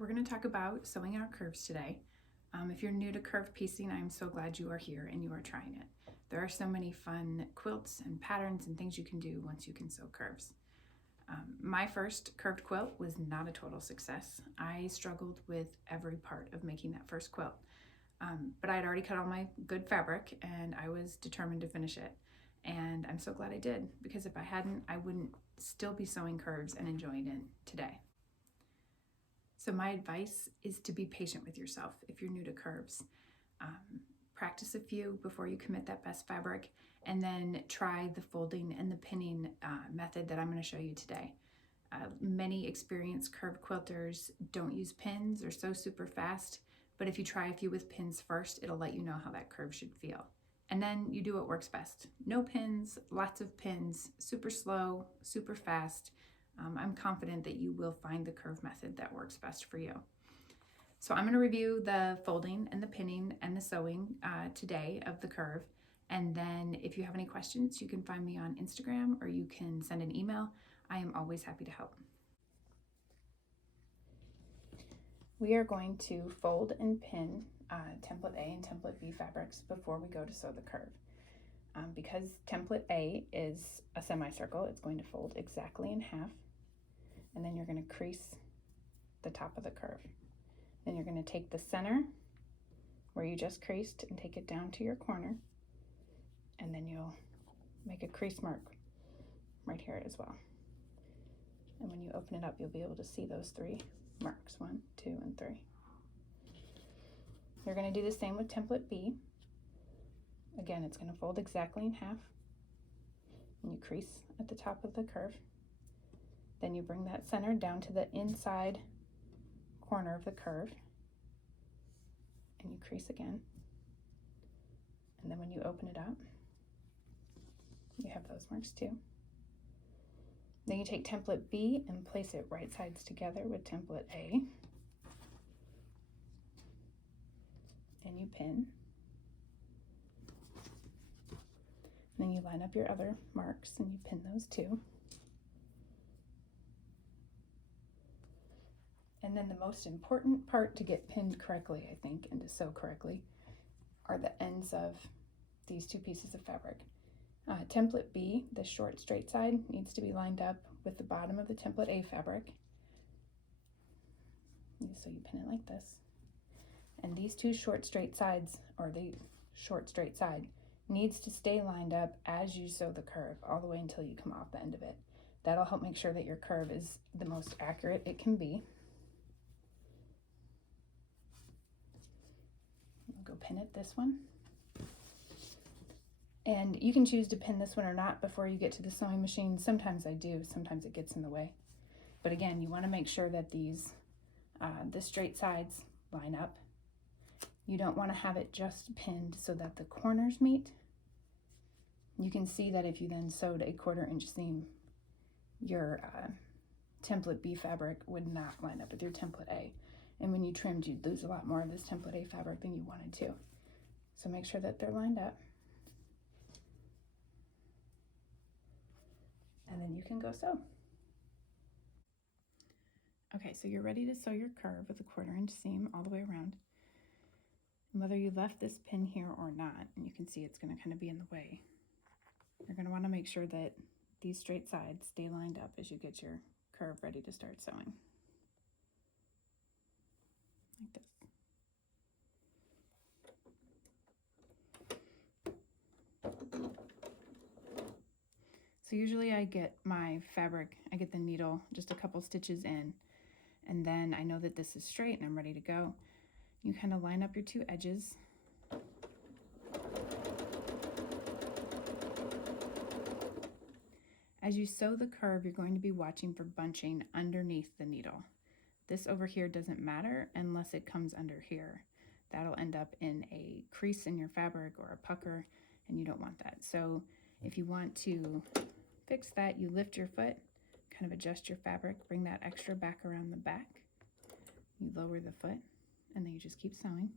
We're going to talk about sewing our curves today. If you're new to curve piecing, I'm so glad you are here and you are trying it. There are so many fun quilts and patterns and things you can do once you can sew curves. My first curved quilt was not a total success. I struggled with every part of making that first quilt. But I had already cut all my good fabric and I was determined to finish it. And I'm so glad I did, because if I hadn't, I wouldn't still be sewing curves and enjoying it today. So my advice is to be patient with yourself if you're new to curves. Practice a few before you commit that best fabric, and then try the folding and the pinning method that I'm going to show you today. Many experienced curved quilters don't use pins or sew super fast, but if you try a few with pins first, it'll let you know how that curve should feel. And then you do what works best. No pins, lots of pins, super slow, super fast. I'm confident that you will find the curve method that works best for you. So I'm going to review the folding and the pinning and the sewing today of the curve. And then if you have any questions, you can find me on Instagram or you can send an email. I am always happy to help. We are going to fold and pin template A and template B fabrics before we go to sew the curve. Because template A is a semicircle, it's going to fold exactly in half. And then you're going to crease the top of the curve. Then you're going to take the center where you just creased and take it down to your corner, and then you'll make a crease mark right here as well. And when you open it up, you'll be able to see those three marks, 1, 2, and 3. You're going to do the same with template B. Again, it's going to fold exactly in half, and you crease at the top of the curve. Then you bring that center down to the inside corner of the curve, and you crease again. And then when you open it up, you have those marks too. Then you take template B and place it right sides together with template A, and you pin. Then you line up your other marks and you pin those too. And then the most important part to get pinned correctly, I think, and to sew correctly, are the ends of these two pieces of fabric. Template B, the short straight side, needs to be lined up with the bottom of the template A fabric. So you pin it like this. And these two short straight sides, or the short straight side, needs to stay lined up as you sew the curve all the way until you come off the end of it. That'll help make sure that your curve is the most accurate it can be. Go pin it this one, and you can choose to pin this one or not before you get to the sewing machine. Sometimes I do, sometimes it gets in the way, but again, you want to make sure that these the straight sides line up. You don't want to have it just pinned so that the corners meet. You can see that if you then sewed a 1/4 inch seam, your template B fabric would not line up with your template A. And when you trimmed, you'd lose a lot more of this template A fabric than you wanted to. So make sure that they're lined up. And then you can go sew. Okay, so you're ready to sew your curve with a 1/4 inch seam all the way around. And whether you left this pin here or not, and you can see it's going to kind of be in the way, you're going to want to make sure that these straight sides stay lined up as you get your curve ready to start sewing. Like this. So usually I get my fabric, I get the needle just a couple stitches in, and then I know that this is straight and I'm ready to go. You kind of line up your two edges. As you sew the curve, you're going to be watching for bunching underneath the needle. This over here doesn't matter unless it comes under here. That'll end up in a crease in your fabric or a pucker, and you don't want that. So if you want to fix that, you lift your foot, kind of adjust your fabric, bring that extra back around the back. You lower the foot, and then you just keep sewing.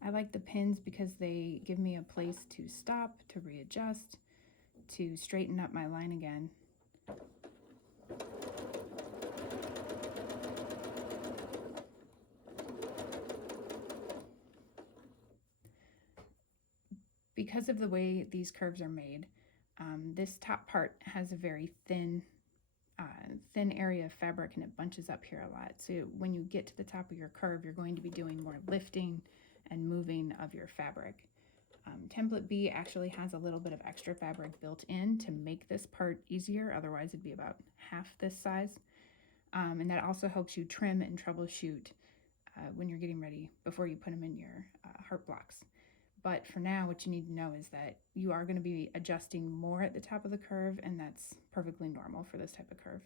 I like the pins because they give me a place to stop, to readjust, to straighten up my line again. Because of the way these curves are made, this top part has a very thin area of fabric, and it bunches up here a lot. So when you get to the top of your curve, you're going to be doing more lifting and moving of your fabric. Template B actually has a little bit of extra fabric built in to make this part easier. Otherwise, it'd be about half this size. And that also helps you trim and troubleshoot when you're getting ready before you put them in your heart blocks. But for now, what you need to know is that you are going to be adjusting more at the top of the curve, and that's perfectly normal for this type of curve.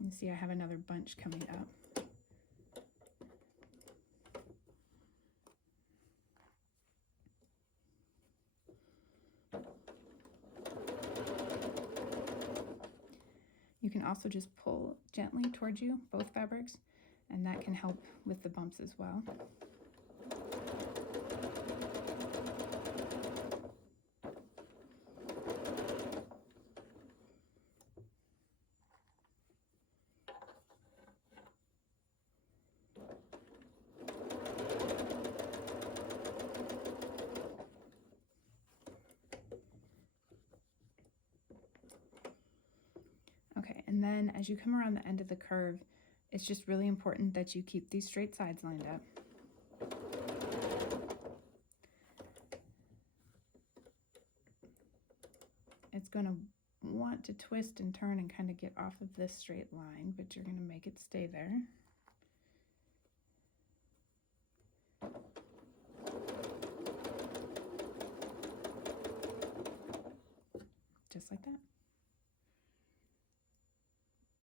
You see I have another bunch coming up. You can also just pull gently towards you, both fabrics, and that can help with the bumps as well. Okay, and then as you come around the end of the curve, it's just really important that you keep these straight sides lined up. It's going to want to twist and turn and kind of get off of this straight line, but you're going to make it stay there. Just like that.